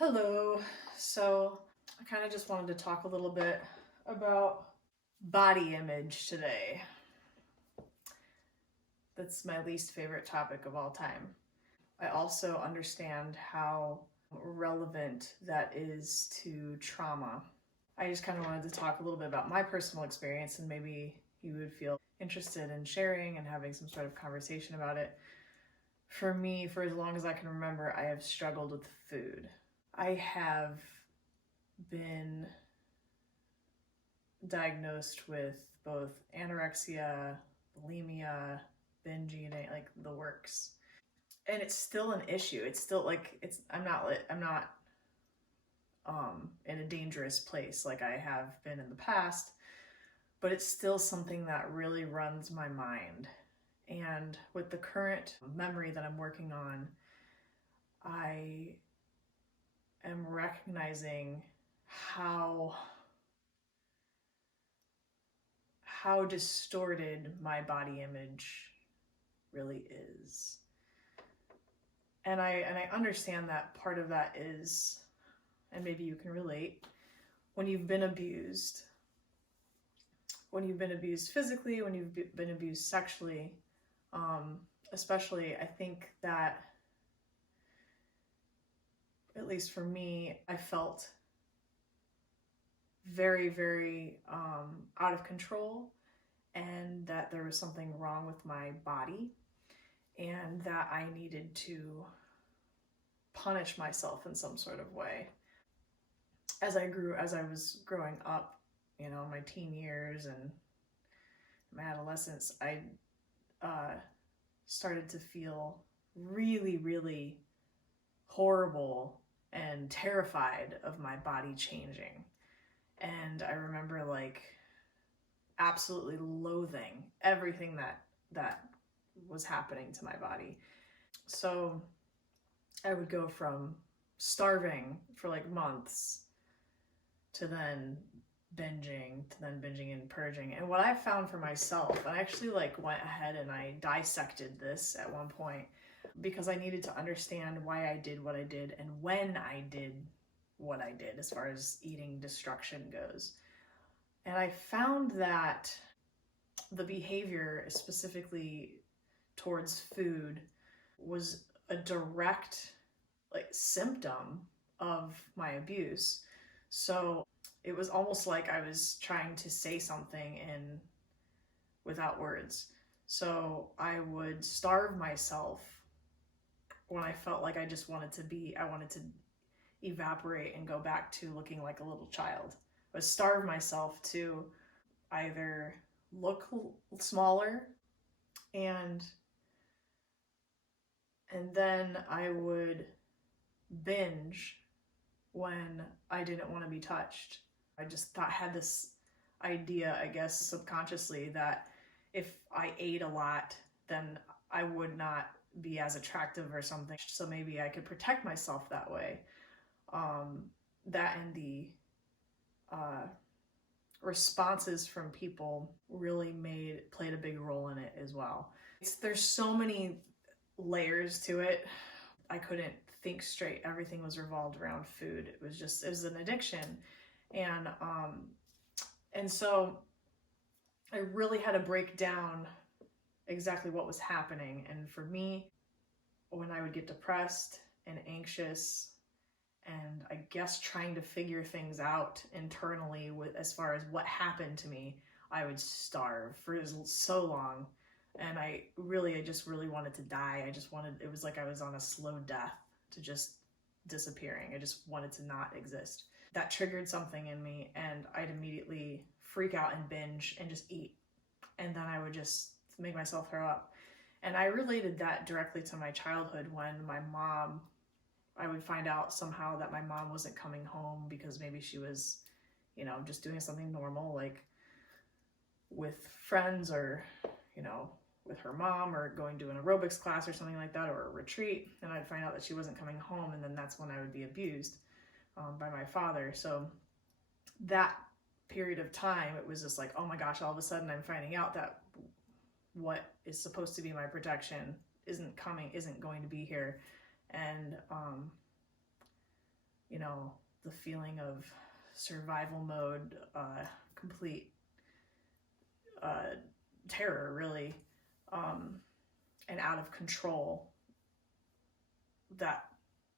Hello. So I kind of just wanted to talk a little bit about body image today. That's my least favorite topic of all time. I also understand how relevant that is to trauma. I just kind of wanted to talk a little bit about my personal experience, and maybe you would feel interested in sharing and having some sort of conversation about it. For me, for as long as I can remember, I have struggled with food. I have been diagnosed with both anorexia, bulimia, binge eating, like the works. And it's still an issue. It's still like I'm not in a dangerous place like I have been in the past, but it's still something that really runs my mind. And with the current memory that I'm working on, I am recognizing how distorted my body image really is. And I understand that part of that is, and maybe you can relate, when you've been abused physically, when you've been abused sexually, especially, I think that, at least for me, I felt very, very out of control, and that there was something wrong with my body, and that I needed to punish myself in some sort of way. As I was growing up, my teen years and my adolescence, I started to feel really, really horrible and terrified of my body changing. And I remember absolutely loathing everything that was happening to my body. So I would go from starving for months to then binging and purging. And what I found for myself, and I actually went ahead and I dissected this at one point because I needed to understand why I did what I did and when I did what I did as far as eating destruction goes. And I found that the behavior, specifically towards food, was a direct symptom of my abuse. So it was almost like I was trying to say something without words. So I would starve myself when I felt like I wanted to evaporate and go back to looking like a little child. I would starve myself to either look smaller and then I would binge when I didn't want to be touched. I just had this idea, I guess subconsciously, that if I ate a lot, then I would not be as attractive or something. So maybe I could protect myself that way. That and the responses from people really played a big role in it as well. There's so many layers to it. I couldn't think straight. Everything was revolved around food. It was an addiction. And so I really had to break down exactly what was happening. And for me, when I would get depressed and anxious, and I guess trying to figure things out internally as far as what happened to me, I would starve for so long. And I just really wanted to die. It was like I was on a slow death to just disappearing. I just wanted to not exist. That triggered something in me, and I'd immediately freak out and binge and just eat. And then I would just make myself throw up. And I related that directly to my childhood when I would find out somehow that my mom wasn't coming home because maybe she was, just doing something normal, like with friends or, with her mom, or going to an aerobics class or something like that, or a retreat. And I'd find out that she wasn't coming home, and then that's when I would be abused by my father. So that period of time, it was just like, oh my gosh, all of a sudden I'm finding out that what is supposed to be my protection isn't going to be here. And the feeling of survival mode, complete terror, really, and out of control that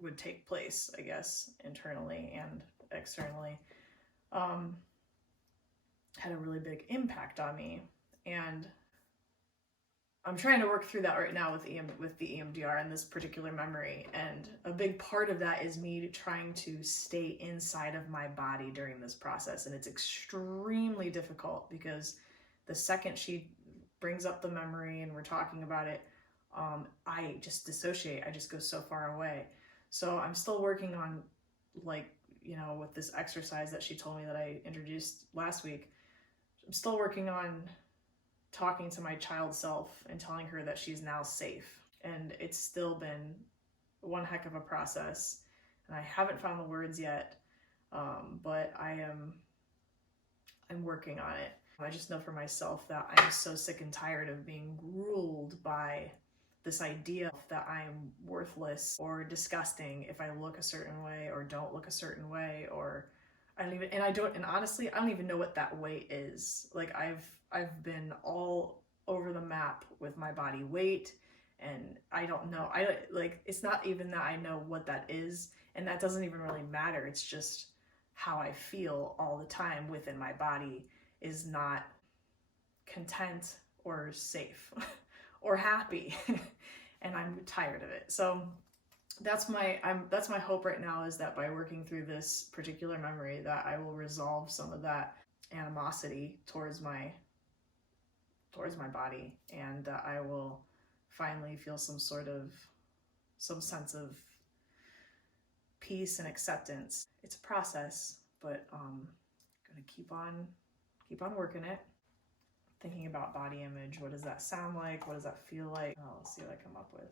would take place, I guess, internally and externally, had a really big impact on me. And I'm trying to work through that right now with the EMDR and this particular memory. And a big part of that is me trying to stay inside of my body during this process. And it's extremely difficult because the second she brings up the memory and we're talking about it, I just dissociate. I just go so far away. So I'm still working on, with this exercise that she told me that I introduced last week. I'm still working on talking to my child self and telling her that she's now safe. And it's still been one heck of a process. And I haven't found the words yet, but I'm working on it. I just know for myself that I'm so sick and tired of being ruled by this idea that I'm worthless or disgusting if I look a certain way or don't look a certain way, or honestly, I don't even know what that way is. Like I've been all over the map with my body weight, and I don't know. It's not even that I know what that is, and that doesn't even really matter. It's just how I feel all the time within my body is not content or safe or happy. And I'm tired of it. So that's my hope right now, is that by working through this particular memory that I will resolve some of that animosity towards my body, and that I will finally feel some sense of peace and acceptance. It's a process, but I'm gonna keep on working it. Thinking about body image. What does that sound like? What does that feel like? Oh, let's see what I come up with.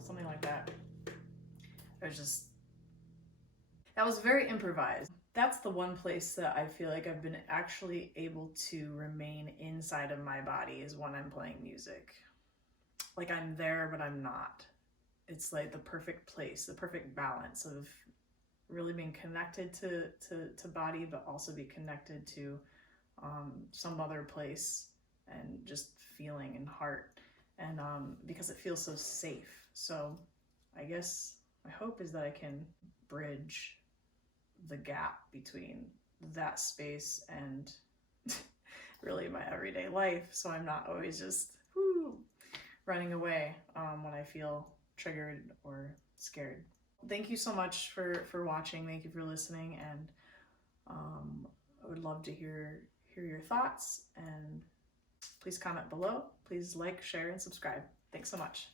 Something like that. That was very improvised. That's the one place that I feel like I've been actually able to remain inside of my body, is when I'm playing music. Like I'm there, but I'm not. It's like the perfect place, the perfect balance of really being connected to body, but also be connected to some other place and just feeling and heart, and because it feels so safe. So I guess my hope is that I can bridge the gap between that space and really my everyday life, so I'm not always just running away when I feel triggered or scared. Thank you so much for watching. Thank you for listening, and I would love to hear your thoughts, and please comment below. Please like, share, and subscribe. Thanks so much.